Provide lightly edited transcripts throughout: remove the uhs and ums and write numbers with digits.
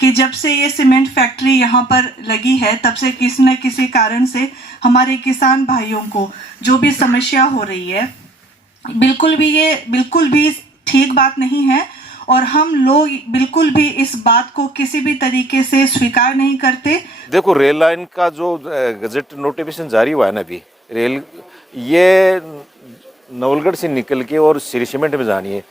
कि जब से ये सीमेंट फैक्ट्री यहाँ पर लगी है तब से किसी न किसी कारण से हमारे किसान भाइयों को जो भी समस्या हो रही है, बिल्कुल भी ठीक बात नहीं है और हम लोग बिल्कुल भी इस बात को किसी भी तरीके से स्वीकार नहीं करते। देखो, रेल लाइन का जो गजट नोटिफिकेशन जारी हुआ है ना, अभी रेल ये नवलगढ़ से निकल के और श्री सीमेंट में जानी है।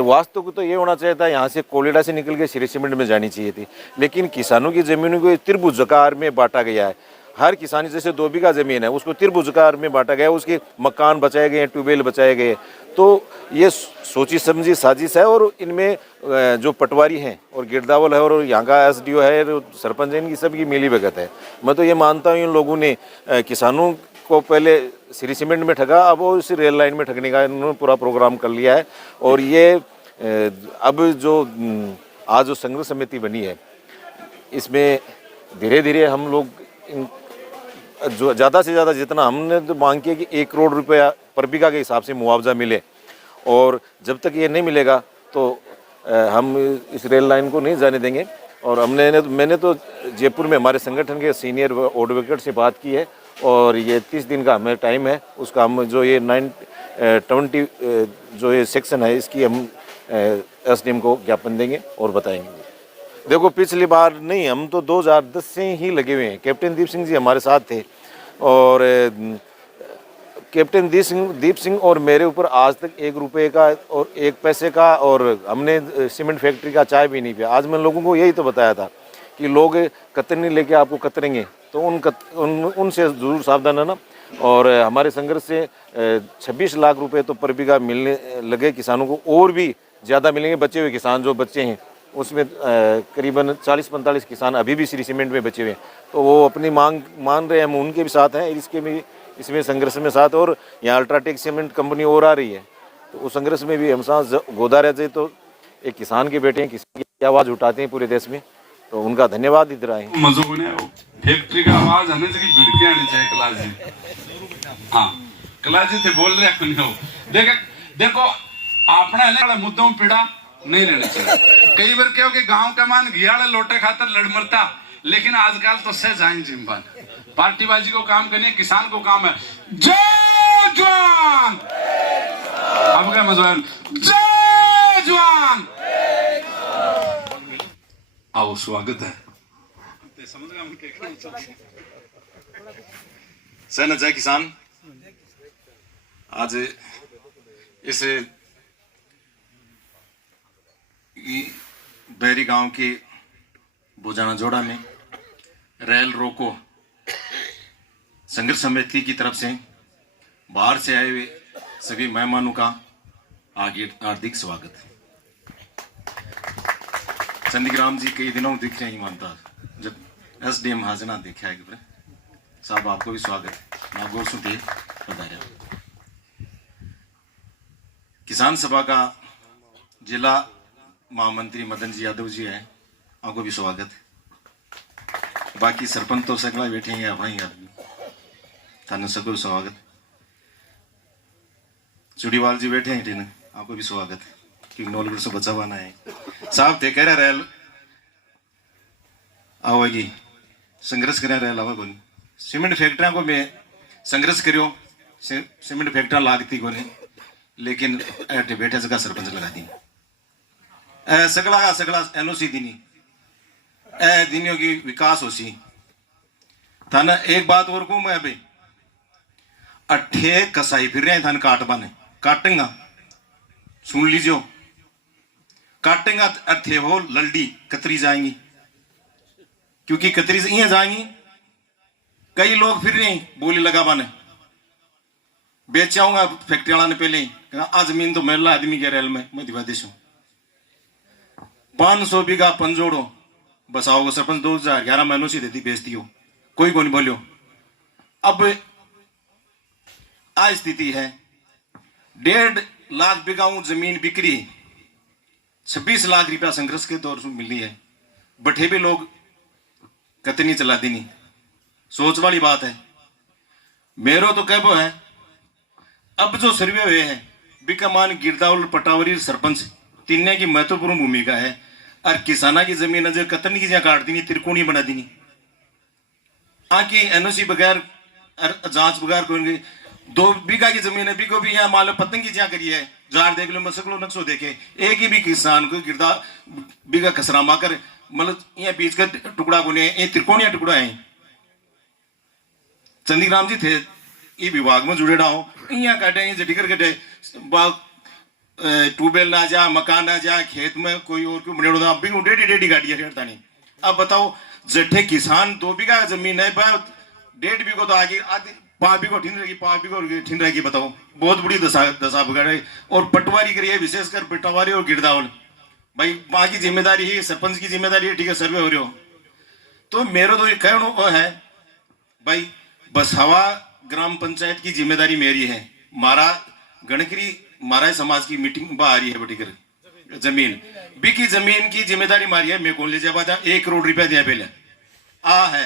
वास्तव तो ये होना चाहिए था, यहाँ से कोलिडा से निकल के श्री सीमेंट में जानी चाहिए थी, लेकिन किसानों की ज़मीनों को त्रिभुजाकार में बांटा गया है। हर किसानी जैसे 2 बीघा ज़मीन है उसको त्रिभुजाकार में बांटा गया, उसके मकान बचाए गए, ट्यूबवेल बचाए गए। तो ये सोची समझी साजिश है और इनमें जो पटवारी हैं और गिरदावल है और यहाँ का एसडीओ है, सरपंच है, इनकी सबकी मिली भगत है। मैं तो ये मानता हूँ इन लोगों ने किसानों को पहले श्री सीमेंट में ठगा, अब वो इस रेल लाइन में ठगने का इन्होंने पूरा प्रोग्राम कर लिया है। और ये अब जो आज जो संघर्ष समिति बनी है, इसमें धीरे धीरे हम लोग जो ज़्यादा से ज़्यादा जितना हमने तो मांग की है कि 1 करोड़ रुपया पर बीघा के हिसाब से मुआवजा मिले, और जब तक ये नहीं मिलेगा तो हम इस रेल लाइन को नहीं जाने देंगे। और मैंने तो जयपुर में हमारे संगठन के सीनियर एडवोकेट से बात की है और ये 30 दिन का हमें टाइम है, उसका हम जो ये 920 जो ये सेक्शन है इसकी हम एसडीएम को ज्ञापन देंगे और बताएंगे। देखो, पिछली बार नहीं, हम तो 2010 से ही लगे हुए हैं। कैप्टन दीप सिंह जी हमारे साथ थे और कैप्टन दीप सिंह और मेरे ऊपर आज तक 1 रुपये का और 1 पैसे का, और हमने सीमेंट फैक्ट्री का चाय भी नहीं पिया। आज मैं लोगों को यही तो बताया था कि लोग कतरनी लेके आपको कतरेंगे, तो उनसे जरूर सावधान है ना। और हमारे संघर्ष से 26 लाख रुपए तो पर बीघा मिलने लगे किसानों को, और भी ज़्यादा मिलेंगे। बचे हुए किसान जो बच्चे हैं उसमें करीबन 40-45 किसान अभी भी श्री सीमेंट में बचे हुए हैं, तो वो अपनी मांग मान रहे हैं, हम उनके भी साथ हैं, इसमें संघर्ष में साथ। और यहाँ अल्ट्राटेक सीमेंट कंपनी और आ रही है, तो उस संघर्ष में भी हम साथ गोदा रहते। तो एक किसान के बेटे हैं, किसान की आवाज़ उठाते हैं पूरे देश में, तो उनका धन्यवाद इधर आए। फैक्ट्री का आवाज आने से भिड़के आनी चाहिए। कलाश जी, हाँ, कलाश जी थे बोल रहे हैं। देखो अपना मुद्दों पीड़ा नहीं रहना चाहिए। कई बार क्या हो कि गांव का मान घियाड़ा लोटे खातर लड़ मरता, लेकिन आजकल तो सह जाए जिम्बान पार्टीबाजी को काम करनी है, किसान को काम है। जय जवान, अब क्या मजा है, जय जवान। आओ, स्वागत है। सहना जय किसान। आज इस बैरी गांव के बोजाना जोड़ा में रेल रोको संघर्ष समिति की तरफ से बाहर से आए हुए सभी मेहमानों का हार्दिक स्वागत है। चंदीग्राम जी कई दिनों दिख रहे हैं ईमानदार, जब एसडीएम हाजना देखा है साहब, आपको भी स्वागत है। नागौर सुनते बताया किसान सभा का जिला महामंत्री मदन जी यादव जी है, आपको भी स्वागत है। बाकी सरपंच तो सगला बैठे हैं भाई आदमी, थाने सगुल स्वागत। चुड़ीवाल जी बैठे हैं, आपको भी स्वागत है कि नौलगढ़ से बचा हुआ है साहब। थे कह रहे रेल आवेगी, संघर्ष करें रेल आवे कोनी। सीमेंट फैक्ट्रियां को मैं संघर्ष करो, सीमेंट फैक्ट्रियां लागती को नहीं, लेकिन ऐटे बैठे जगह सरपंच लगा दी सगला एनओसी दीनी दिनियों की विकास हो सी थाना। एक बात और कहूं मैं, अभी अठे कसाई फिर रहे थान काट बाने काटेंगा, सुन लीजिए, काटेंगा अठे हो लल्डी कतरी जाएंगी, क्योंकि कतरी से यहाँ जाएंगी। कई लोग फिर रहे बोली लगा बाने बेच आऊंगा फैक्ट्री वाला ने पहले ही कहा जमीन तो मेरा आदमी के रेल में मैं दिवा देशू 500 बीघा पंजोड़ो बसाओ सरपंच 2011 में एनओसी देती बेचती हो, कोई को नहीं बोलियो। अब आ स्थिति है 1.5 लाख बीघा जमीन बिक्री 26 लाख रुपया संघर्ष के दौर से मिली है। बठे भी लोग कतनी चला दी नहीं, सोच वाली बात है। मेरो तो कहबो है अब जो सर्वे हुए हैं बिकमान गिरदावल पटावरी सरपंच तीनों की महत्वपूर्ण भूमिका है। और किसाना की जमीन जो कतरनी की जहाँ काट दी त्रिकोणी बना दी आकी एनओसी बगैर जांच बगैर कोई 2 बीघा की जमीन है बीघो भी यहाँ मान लो पतंग की जहाँ करी है जार देख लो मसक लो नक्शो देखे एक ही भी किसान को गिरदा बीघा खसरा माकर मतलब यहाँ बीच का टुकड़ा को ये त्रिकोणीय टुकड़ा है। चंदीराम जी थे ये विभाग में जुड़े रहा हो यहाँ काटे जटिकर कटे ट्यूबवेल ना जा मकान ना जा खेत में कोई और क्यों बने अब डेढ़ी गाड़ियाँ रेड़ता नहीं। अब बताओ जट्ठे किसान 2 बीघा जमीन है 1.5 बीघो तो आगे आधे 5 बीघो ठिन रहेगी 5 बीघो ठिन रहेगी। बताओ बहुत बड़ी दशा बिगाड़े और पटवारी करिए विशेषकर पटवारी और गिरदावल भाई वहाँ की जिम्मेदारी है सरपंच की जिम्मेदारी है ठीक है सर्वे हो रहे हो। तो मेरा तो कहना है भाई बसहवा ग्राम पंचायत की जिम्मेदारी मेरी है। मारा गणकरी मारा समाज की मीटिंग आ रही है बटीकर जमीन बिकी जमीन की जिम्मेदारी मारी है। मैं कौन ले जा 1 करोड़ रुपया दिया पहले है।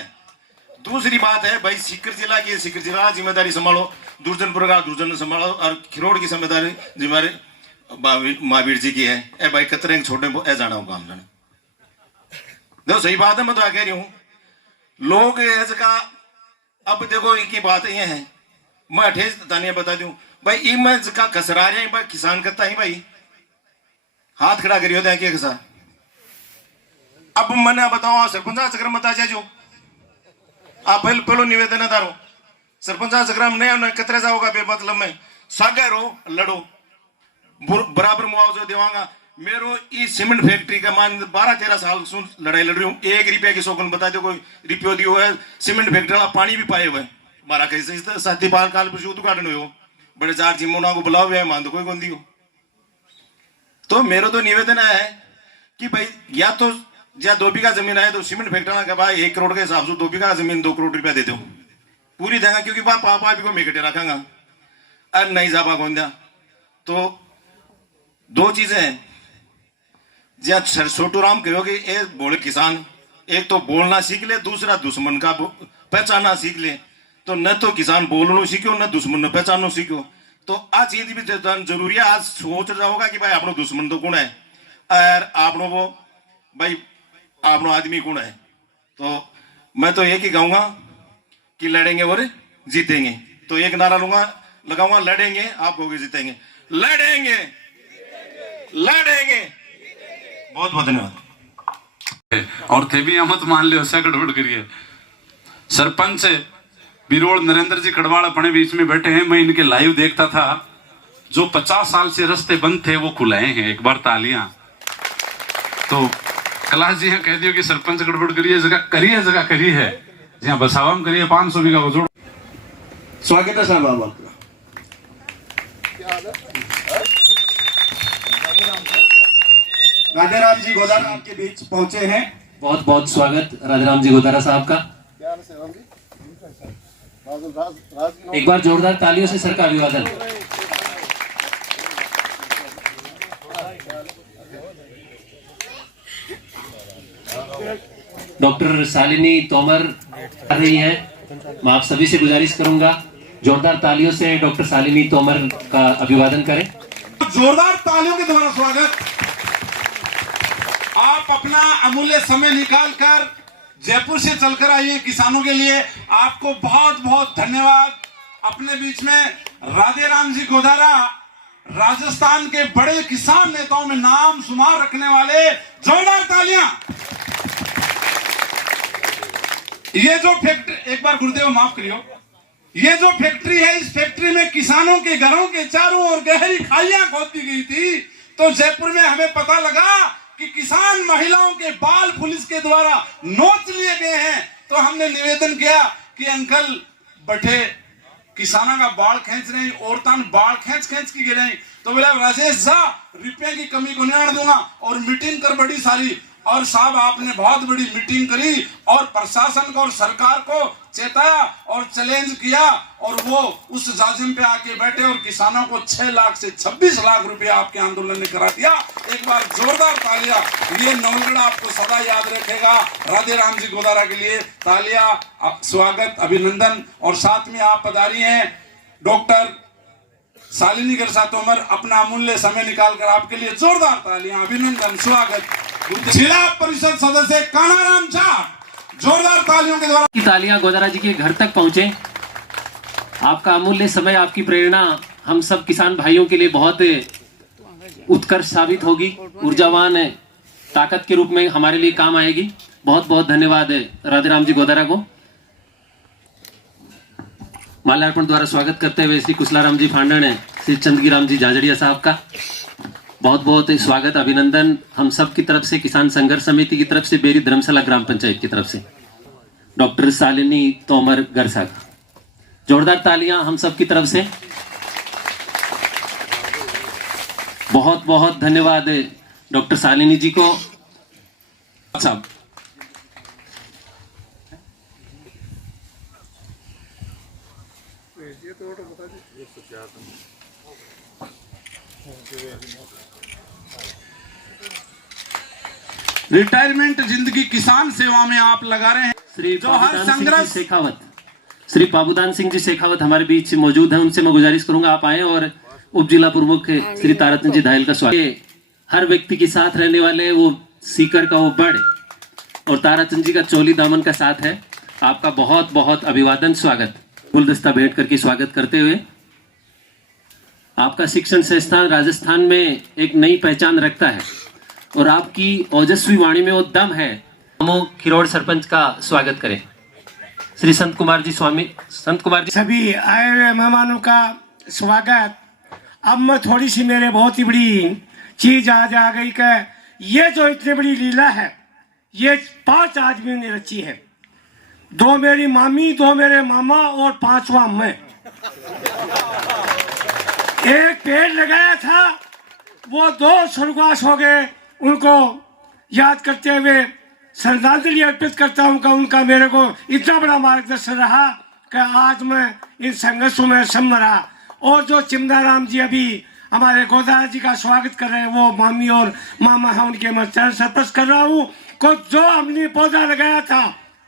दूसरी बात है भाई सीकर जिला की सीकर जिला जिम्मेदारी संभालो दुर्जनपुर का दुर्जन संभालो और खिरोड़ की जिम्मेदारी जिम्मेदारी महावीर जी की है। ए भाई कतरे छोटे ए जाना होगा हम जाने देखो सही बात है। मैं तो कह रही हूं लोग इसका अब देखो इनकी बात ये है मैं अठेस तानिया बता दूं भाई इमेज का कसरा रहे भाई किसान करता ही भाई हाथ खड़ा करियो दें के कसा। अब मैंने बताओ सरपंच चक्र मत आ जो आप पहलो निवेदन है तारो सरपंच चक्र नहीं कतरे जाओगा बेमतलब में सागे रो लड़ो बराबर मुआवजा देवांगा। मेरो इस सीमेंट फैक्ट्री का मान 12-13 साल सुन लड़ाई लड़ रही हूँ 1 रुपया की शौकन बता दो कोई रुपयो दियो है सीमेंट फैक्ट्री वाला पानी भी पाए हुए मारा कैसे साथी पाल काल पर उद्घाटन हो बड़े 4 जिमोना को बुलाओ हुए मान दो कोई कौन दियो। तो मेरा तो निवेदन है कि भाई या तो या 2 बीघा जमीन है तो सीमेंट फैक्ट्री का भाई 1 करोड़ के हिसाब से 2 बीघा जमीन 2 करोड़ रुपया दे दो पूरी देगा क्योंकि पापा भी को मेकटे रखांगा अरे नहीं जापा कौन दिया। तो 2 चीजें हैं जहाँ छोटू राम कहोगे ये बोले किसान एक तो बोलना सीख ले दूसरा दुश्मन का पहचानना सीख ले। तो न तो किसान बोलना सीखो न दुश्मन न पहचानो सीखो। तो आ चीज भी जरूरी है। आज सोच रहा होगा कि भाई आपनो दुश्मन तो कौन है और आपनो वो भाई आपनो आदमी कौन है। तो मैं तो एक ही कहूंगा कि लड़ेंगे और जीतेंगे। तो एक नारा लूंगा लगाऊंगा लड़ेंगे आप कहोगे जीतेंगे लड़ेंगे लड़ेंगे। बहुत बहुत धन्यवाद। और थे भी मत मान लियो ऐसा गड़बड़ करिए। सरपंच बिरोड़ नरेंद्र जी कड़वाड़ अपने बीच में बैठे हैं। मैं इनके लाइव देखता था जो 50 साल से रास्ते बंद थे वो खुलाए हैं। एक बार तालियां। तो कैलाश जी हैं कह दियो कि सरपंच गड़बड़ करिए जगह करी है जहाँ बसावा में करिए 500 बीघा को जोड़। स्वागत है साहब आपका। राजाराम जी गोदारा आपके बीच पहुंचे हैं। बहुत बहुत स्वागत राजाराम जी गोदारा साहब का। एक बार जोरदार तालियों से सर का अभिवादन। डॉक्टर शालिनी तोमर कर रही हैं। मैं आप सभी से गुजारिश करूंगा जोरदार तालियों से डॉक्टर शालिनी तोमर का अभिवादन करें। जोरदार तालियों के द्वारा स्वागत। आप अपना अमूल्य समय निकालकर जयपुर से चलकर आइए किसानों के लिए। आपको बहुत बहुत धन्यवाद। अपने बीच में राधेराम जी गोदारा राजस्थान के बड़े किसान नेताओं में नाम शुमार रखने वाले। जोरदार तालियां। ये जो फैक्ट्री एक बार गुरुदेव माफ करियो ये जो फैक्ट्री है इस फैक्ट्री में किसानों के घरों के चारों ओर गहरी खाइयां खोद दी गई थी। तो जयपुर में हमें पता लगा कि किसान महिलाओं के बाल पुलिस के द्वारा नोच लिए गए हैं। तो हमने निवेदन किया कि अंकल बैठे किसानों का बाल खींच रहे हैं औरतां बाल खींच की गिरे। तो बोला राजेश जा रुपये की कमी को नहीं आने दूंगा और मीटिंग कर बड़ी सारी। और साहब आपने बहुत बड़ी मीटिंग करी और प्रशासन को और सरकार को चेताया और चैलेंज किया और वो उस जाजिम पे आके बैठे और किसानों को 6 लाख से 26 लाख रुपया आपके आंदोलन ने करा दिया। एक बार जोरदार तालियां। ये नवलगढ़ आपको सदा याद रखेगा। राधेराम जी गोदारा के लिए तालियां स्वागत अभिनंदन। और साथ में आप पधारी हैं डॉक्टर शालिनी गर्सा तोमर अपना अमूल्य समय निकालकर आपके लिए जोरदार तालियां अभिनंदन स्वागत। जिला परिषद सदस्य कानाराम जाट, जोरदार तालियों के द्वारा। की तालियां गोदारा जी के घर तक पहुंचे। आपका अमूल्य समय, आपकी प्रेरणा हम सब किसान भाइयों के लिए बहुत उत्कर्ष साबित होगी, ऊर्जावान ताकत के रूप में हमारे लिए काम आएगी। बहुत बहुत धन्यवाद राधेराम जी गोदारा को। माल्यार्पण द्वारा स्वागत करते हुए श्री कुशलाराम जी फांडण, श्री चंदगीराम जी झाझड़िया साहब का बहुत बहुत स्वागत, अभिनंदन हम सब की तरफ से, किसान संघर्ष समिति की तरफ से, बेरी धर्मशाला ग्राम पंचायत की तरफ से। डॉक्टर शालिनी तोमर गरसा का जोरदार तालियां हम सब की तरफ से। बहुत बहुत धन्यवाद डॉक्टर शालिनी जी को। साहब रिटायरमेंट जिंदगी किसान सेवा में आप लगा रहे हैं। श्री जो हर पाबूदान सिंह जी संघर्ष शेखावत, श्री पाबूदान सिंह जी शेखावत हमारे बीच मौजूद हैं, उनसे मैं गुजारिश करूंगा आप आए और उप जिला प्रमुख श्री ताराचंद जी धायल का स्वागत। हर व्यक्ति के साथ रहने वाले वो सीकर का वो बड़ और ताराचंद जी का चोली दामन का साथ है। आपका बहुत बहुत अभिवादन, स्वागत। गुलदस्ता भेंट करके स्वागत करते हुए, आपका शिक्षण संस्थान राजस्थान में एक नई पहचान रखता है और आपकी ओजस्वी वाणी में वो दम है। हम खिरोड़ सरपंच का स्वागत करें। श्री संत कुमार जी स्वामी, संत कुमार जी। सभी आए हुए मेहमानों का स्वागत। अब मैं थोड़ी सी, मेरे बहुत ही बड़ी चीज आज आ गई कि ये जो इतनी बड़ी लीला है, ये 5 आदमियों ने रची है। 2 मेरी मामी, 2 मेरे मामा और 5वां मैं। एक पेड़ लगाया था, वो 2 स्वर्गवास हो गए। उनको याद करते हुए श्रद्धांजलि अर्पित करता हूँ कि उनका मेरे को इतना बड़ा मार्गदर्शन रहा कि आज मैं इन संघर्षों में सम रहा। और जो चिमदाराम जी अभी हमारे गोदारा जी का स्वागत कर रहे हैं, वो मामी और मामा है, उनके मैं चरण स्पर्श कर रहा हूँ को जो हमने पौधा लगाया था,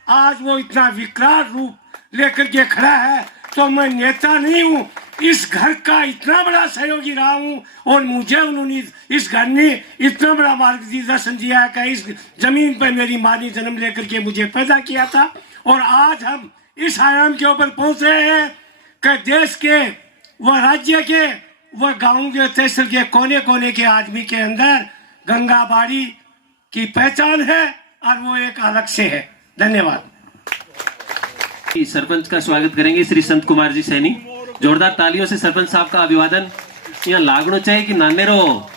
आज वो इतना विकराल रूप लेकर के खड़ा है। तो मैं नेता नहीं हूँ, इस घर का इतना बड़ा सहयोगी रहा हूँ और मुझे उन्होंने, इस घर ने इतना बड़ा मार्गदर्शन दिया है कि इस जमीन पर मेरी माँ ने जन्म लेकर के मुझे पैदा किया था। और आज हम इस आयाम के ऊपर पहुंच रहे हैं कि देश के, व राज्य के, व गाँव के, तहसील के कोने कोने के आदमी के अंदर गंगाबाड़ी की पहचान है और वो एक अलग से है। धन्यवाद। सरपंच का स्वागत करेंगे श्री संत कुमार जी सैनी। जोरदार तालियों से सरपंच साहब का अभिवादन। यहाँ लागणो चाहिए कि नाने रो।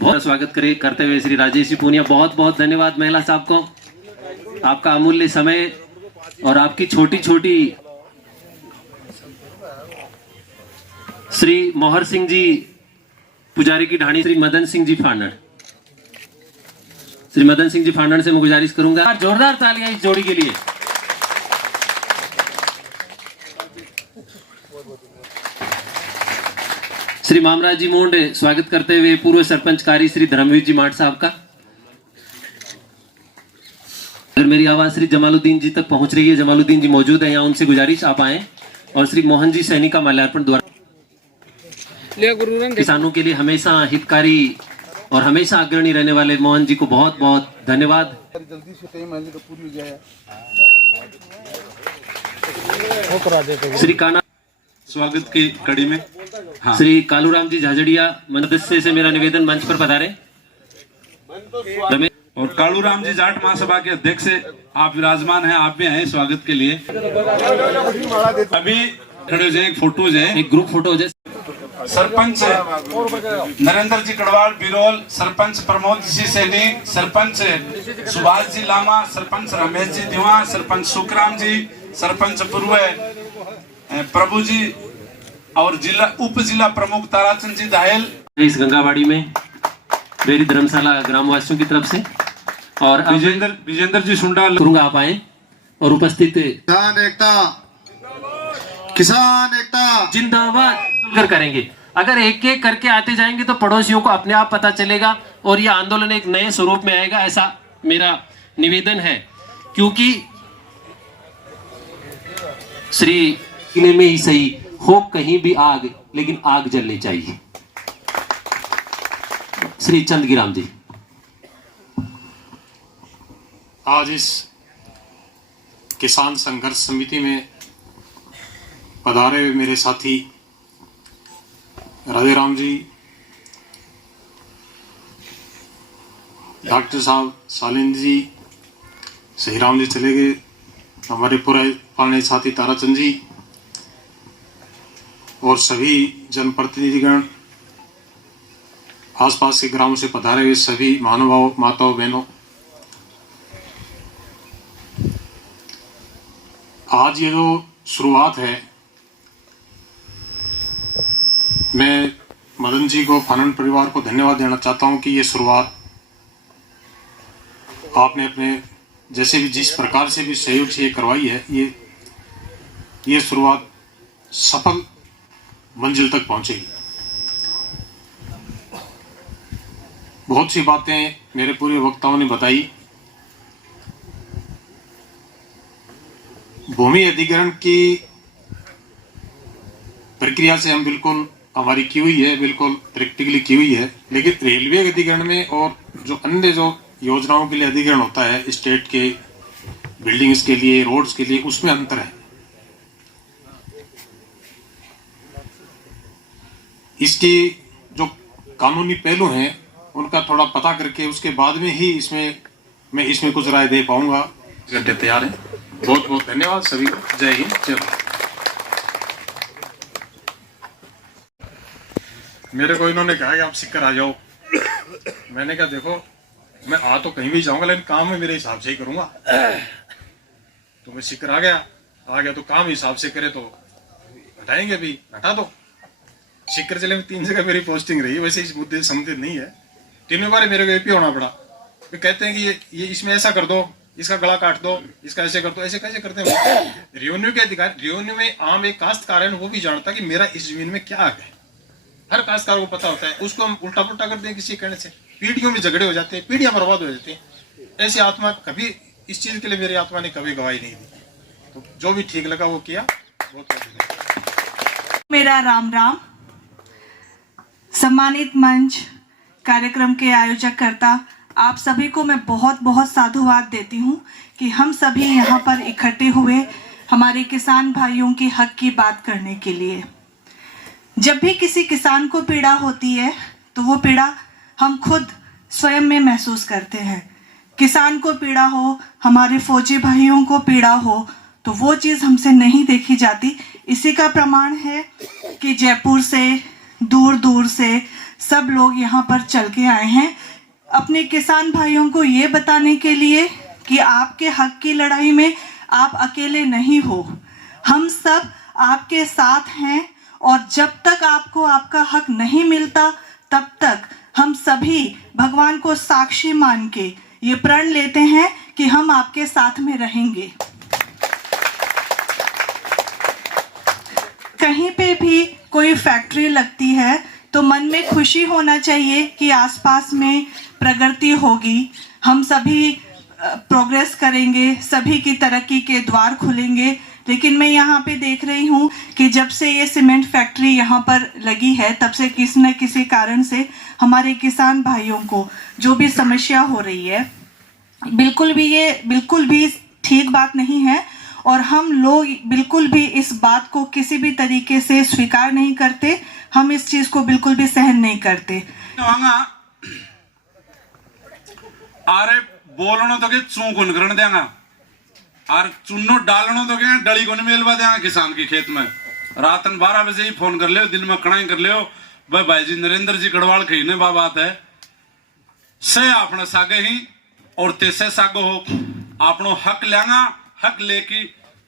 बहुत स्वागत करते हुए श्री राजेश जी पूनिया, बहुत बहुत धन्यवाद महिला साहब को। आपका अमूल्य समय और आपकी छोटी छोटी। श्री मोहर सिंह जी पुजारी की ढाणी, श्री मदन सिंह जी फांडण, श्री मदन सिंह जी फांडण से मैं गुजारिश करूंगा जोरदार तालियां इस जोड़ी के लिए। श्री मामराज जी मोंड स्वागत करते हुए पूर्व सरपंच कारी श्री धर्मवीर जी माट साहब का। अगर मेरी आवाज श्री जमालुद्दीन जी तक पहुंच रही है, जमालुद्दीन जी मौजूद है यहाँ, उनसे गुजारिश आप आए। और श्री मोहन जी सैनी का माल्यार्पण द्वारा। किसानों के लिए हमेशा हितकारी और हमेशा अग्रणी रहने वाले मोहन जी को बहुत बहुत धन्यवाद। श्री काना स्वागत की कड़ी में। हाँ। श्री कालूराम जी झाझड़िया सदस्य से मेरा निवेदन, मंच पर पधारे। और कालूराम जी जाट महासभा के अध्यक्ष आप विराजमान हैं, आप भी आए स्वागत के लिए। अभी खड़े हो जाए, एक फोटो हो जाए, एक ग्रुप फोटो हो जाए। सरपंच नरेंद्र जी कड़वाल बिरोल, सरपंच प्रमोद जी सैनी, सरपंच सुभाष जी लामा, सरपंच रमेश जी दिवा, सरपंच सुखराम जी, सरपंच पूर्व प्रभु जी और जिला उप जिला प्रमुख ताराचंद जी धायल। इस गंगाबाड़ी में बेरी धर्मशाला ग्रामवासियों की तरफ से। और विजेंद्र जी सुंडाल करूंगा, आप आए और उपस्थित। किसान एकता जिंदाबाद करेंगे। अगर एक एक करके आते जाएंगे तो पड़ोसियों को अपने आप पता चलेगा और यह आंदोलन एक नए स्वरूप में आएगा, ऐसा मेरा निवेदन है। क्योंकि श्री किले में ही सही हो कहीं भी आग, लेकिन आग जलनी चाहिए। श्री चंदगीराम जी। आज इस किसान संघर्ष समिति में पधारे हुए मेरे साथी राधे राम जी, डॉक्टर साहब सालिंद जी, सही राम जी चले गए, हमारे पुराने साथी ताराचंद जी और सभी जनप्रतिनिधिगण, आसपास के ग्रामों से पधारे हुए सभी महानुभाव, माताओं, बहनों, आज ये जो शुरुआत है, मैं मदन जी को, फानन परिवार को धन्यवाद देना चाहता हूं कि ये शुरुआत आपने अपने जैसे भी जिस प्रकार से भी सहयोग से ये करवाई है, ये शुरुआत सफल मंजिल तक पहुंचेगी। बहुत सी बातें मेरे पूरे वक्ताओं ने बताई। भूमि अधिग्रहण की प्रक्रिया से हम बिल्कुल, हमारी की हुई है, बिल्कुल प्रैक्टिकली की हुई है, लेकिन रेलवे अधिग्रहण में और जो अन्य जो योजनाओं के लिए अधिग्रहण होता है, स्टेट के बिल्डिंग्स के लिए, रोड्स के लिए, उसमें अंतर है। इसकी जो कानूनी पहलू हैं उनका थोड़ा पता करके उसके बाद में ही मैं इसमें कुछ राय दे पाऊंगा। गड्ढे तैयार हैं। बहुत बहुत धन्यवाद सभी को। जय हिंद, जय भारत। मेरे को इन्होंने कहा कि आप सिक्कर आ जाओ। मैंने कहा देखो, मैं आ तो कहीं भी जाऊंगा, लेकिन काम में मेरे हिसाब से ही करूंगा। तो मैं सिक्कर आ गया तो काम हिसाब से करे तो हटाएंगे भी, हटा दो। सिक्कर चले में 3 जगह मेरी पोस्टिंग रही, वैसे इस मुद्दे से संबंधित नहीं है। 3 बार मेरे को एपी होना पड़ा। वे कहते हैं कि ये इसमें ऐसा कर दो, इसका गला काट दो, इसका ऐसे कर दो। ऐसे कैसे करते हैं? रेवेन्यू के अधिकारी, रेवेन्यू में आम एक काश्तकार है, वो भी जानता कि मेरा इस जमीन में क्या हक है। हर काश्तकार को पता होता है। उसको हम उल्टा पुल्टा कर दें किसी कहने से, पीढ़ियों में झगड़े हो जाते हैं, पीढ़ियां बर्बाद हो जाती हैं। ऐसी आत्मा कभी, इस चीज के लिए मेरी आत्मा ने कभी गवाही नहीं दी। तो जो भी ठीक लगा वो किया। बहुत मेरा राम राम। सम्मानित मंच, कार्यक्रम के आयोजक करता, आप सभी को मैं बहुत बहुत साधुवाद देती हूँ कि हम सभी यहाँ पर इकट्ठे हुए हमारे किसान भाइयों के हक की बात करने के लिए। जब भी किसी किसान को पीड़ा होती है तो वो पीड़ा हम खुद स्वयं में महसूस करते हैं। किसान को पीड़ा हो, हमारे फौजी भाइयों को पीड़ा हो, तो वो चीज़ हमसे नहीं देखी जाती। इसी का प्रमाण है कि जयपुर से, दूर दूर से सब लोग यहाँ पर चल के आए हैं अपने किसान भाइयों को ये बताने के लिए कि आपके हक की लड़ाई में आप अकेले नहीं हो, हम सब आपके साथ हैं। और जब तक आपको आपका हक नहीं मिलता, तब तक हम सभी भगवान को साक्षी मान के ये प्रण लेते हैं कि हम आपके साथ में रहेंगे। कहीं पे भी कोई फैक्ट्री लगती है तो मन में खुशी होना चाहिए कि आसपास में प्रगति होगी, हम सभी प्रोग्रेस करेंगे, सभी की तरक्की के द्वार खुलेंगे। लेकिन मैं यहाँ पे देख रही हूँ कि जब से ये सीमेंट फैक्ट्री यहाँ पर लगी है, तब से किसी न किसी कारण से हमारे किसान भाइयों को जो भी समस्या हो रही है, बिल्कुल भी ठीक बात नहीं है। और हम लोग बिल्कुल भी इस बात को किसी भी तरीके से स्वीकार नहीं करते, हम इस चीज को बिल्कुल भी सहन नहीं करते। अरे बोलनो तो के चूं को निकरण देंगा और चुन्नो डालनो तो के डली को मेलवा देंगा किसान के खेत में। रातन 12 बजे ही फोन कर लियो, दिन में कणाई कर लियो, भाई जी नरेंद्र जी गढ़वाल खीने बात है से अपने सागे ही और तेसे सागो हो अपनो हक लेंगा, हक लेके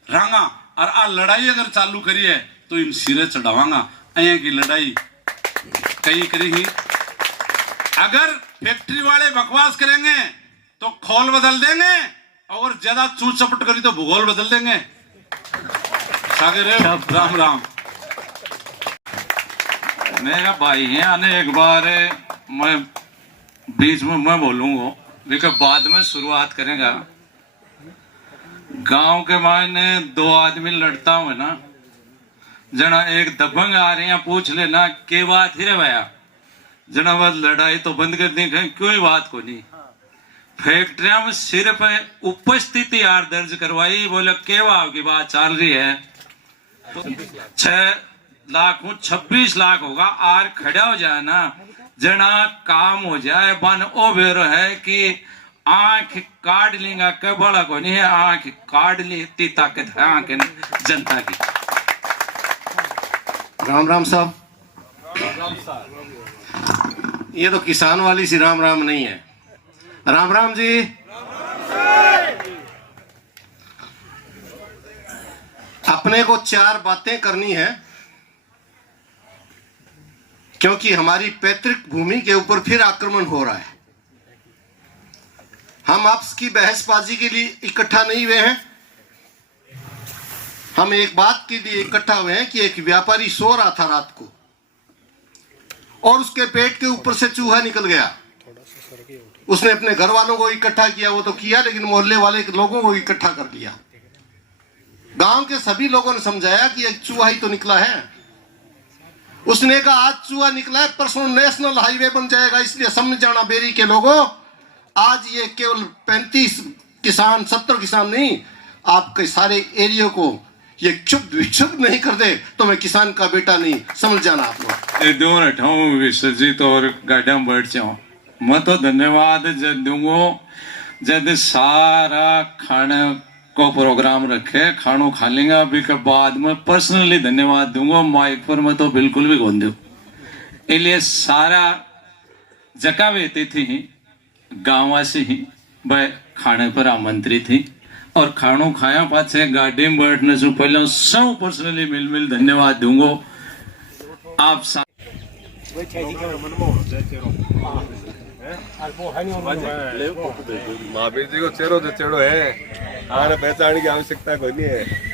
रहंगा। और आ लड़ाई अगर चालू करी है तो इन सिरे चढ़ावांगा। अया की लड़ाई कई करी ही। अगर फैक्ट्री वाले बकवास करेंगे तो खोल बदल देंगे, और ज्यादा चूट चपट करी तो भूगोल बदल देंगे। सागे रे राम राम। मेरा भाई है आने एक बार मैं बीच में मैं बोलूंगा, लेकिन बाद में शुरुआत करेगा। गांव के मायने 2 आदमी लड़ता हुआ ना, जना एक दबंग आ रहे हैं, पूछ लेना के बात ही रे भैया, जना बात लड़ाई तो बंद कर दी, कोई बात को नहीं। फैक्ट्रिया में सिर्फ उपस्थिति यार दर्ज करवाई, बोले केवा की बात चल रही है तो 6 लाख 26 लाख होगा आर खड़ा हो जाए ना जना काम हो जाए बन ओ बेरो है कि आंख काट लेंगा के बड़ा को नहीं है, आंख काट ली इतनी ताकत है आंख जनता की। राम राम साहब, ये तो किसान वाली सी राम राम नहीं है। राम राम जी। अपने को 4 बातें करनी है क्योंकि हमारी पैतृक भूमि के ऊपर फिर आक्रमण हो रहा है। हम आपस की बहसबाजी के लिए इकट्ठा नहीं हुए हैं, हम एक बात के लिए इकट्ठा हुए हैं कि एक व्यापारी सो रहा था रात को और उसके पेट के ऊपर से चूहा निकल गया। उसने अपने घर वालों को इकट्ठा किया, वो तो किया, लेकिन मोहल्ले वाले लोगों को इकट्ठा कर लिया। गांव के सभी लोगों ने समझाया कि एक चूहा ही तो निकला है। उसने कहा आज चूहा निकला है, परसों नेशनल हाईवे बन जाएगा, इसलिए समझ जाना बेरी के लोगों, आज ये केवल 35 किसान 70 किसान नहीं, आपके सारे एरिया को ये चुप नहीं कर दे तो मैं किसान का बेटा नहीं, समझ जाना आप लोग। दोनों ठाऊ विश्वजीत और गाड़ा में बैठ जाओ। मैं तो धन्यवाद जब दूंगो जब सारा खाने को प्रोग्राम रखे, खानों खा लेंगे, अभी के बाद में पर्सनली धन्यवाद दूंगा। माइक पर मैं तो बिल्कुल भी गोंद दू इसलिए सारा जका बेते थी गाँव से ही वह खाने पर आमंत्रित थी और खानों खाया पाछे गाड़ी में बैठने से पहले सब पर्सनली मिल धन्यवाद दूंगो। आप महावीर जी को चेहरो जो चेहरो है, पहचान की आवश्यकता कोई नहीं है।